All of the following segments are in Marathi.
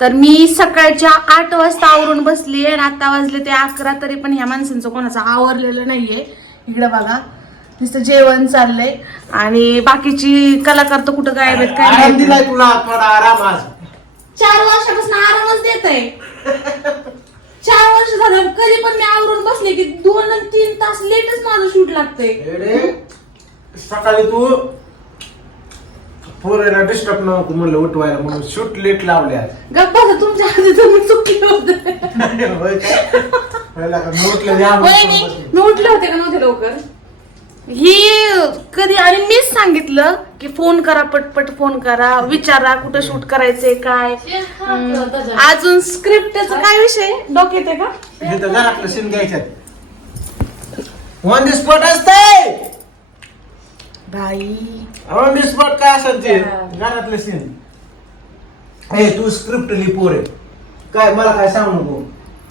तर मी सकाळच्या आठ वाजता आवरून बसली आणि आता वाजले ते अकरा तरी पण ह्या माणसांचं कोणाचं आवरलेलं नाहीये. इकडे बघा नुसतं जेवण चाललंय. आणि बाकीची कलाकार तर कुठं गायब आहेत काय आराम माहिती. दिलाय तुला थोडा आराम आज. चार वर्षापासून आरामच देत आहे. चार वर्ष झालं कधी पण मी आवरून बसले की दोन आणि तीन तास लेटच माझं शूट लागतंय. एडे, सकाळी तू पोराला डिस्टर्ब नको म्हणलं उठवायला म्हणून शूट लेट लावल्या गप्पा तर तुमच्या आधी चुकले होते. मी उठलं या वहिनी, मी उठले होते का नव्हते लवकर? ही कधी आणि मीच सांगितलं की फोन करा पटपट फोन करा विचारा कुठं शूट करायचंय काय? हम्म, अजून स्क्रिप्टचा काय विषय? डोक्यात आहे का? ऑन द स्पॉट असते बाई. ऑन द स्पॉट काय असेल ते? घरातलं सीन हे तू स्क्रिप्ट लिही पोरे. काय मला काय सांगू नको?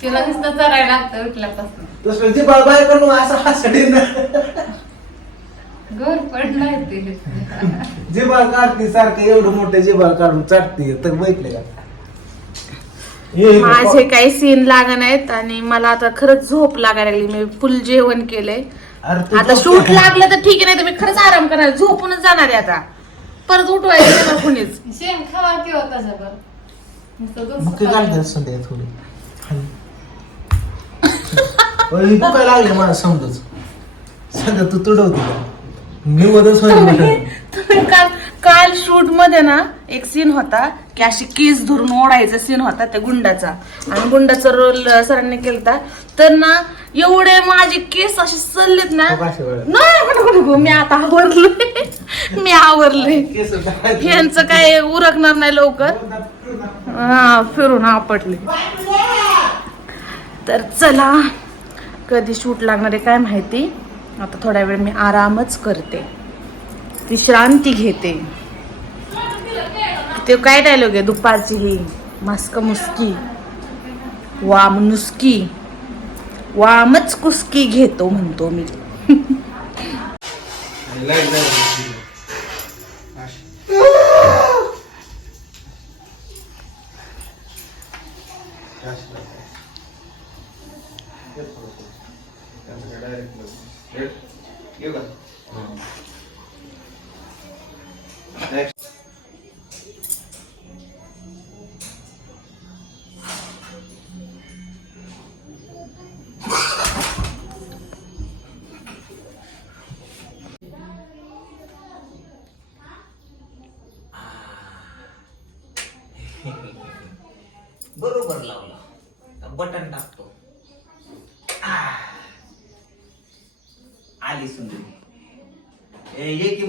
तिला नुसतं चरायला लागतं उठल्यापासून. तसं जी करून असं हसडीन घर पडलाय ते. जिबाळ काढते सारखं एवढं मोठं जिबाळ काढून चाटते तर बैठले का? हे माझे काही सीन लागण आहेत आणि मला आता खरंच झोप लागायला लागली. मी फुल जेवण केलंय. अरे तू आता झोप शूट. लागलं तर ठीक आहे नाही तर मी खरंच आराम करणार झोपूनच जाणार आहे आता. परत उठवायचं नाही ना कुणीच. शेण खावा की होता जबर नुसतं दूध बुके सुकायला. घालते संध्या थोडी. खाली. बुका लागले मला? समजच. सध्या तू तुडवते निवडच तुम्ही तुम्ही काल काल शूटमध्ये ना एक सीन होता. की अशी केस धरून ओढायचा सीन होता त्या गुंडाचा. आणि गुंडाचा रोल सरांनी केलता. तर ना एवढे माझे केस असे सल्लेत ना. नको मी आता आवरले. मी आवरले. यांचं काय उरकणार नाही लवकर. हा फिरून आपटले तर चला कधी शूट लागणार आहे काय माहिती? आता थोड्या वेळ मी आरामच करते. विश्रांती घेते. ते काय डायलॉग आहे? दुपारची ही. मस्क मुस्की. वाम नुसकी. वामच कुस्की घेतो म्हणतो मी. बरोबर लावला. बटन टाकतो. आली सुंदरी. ए, ये की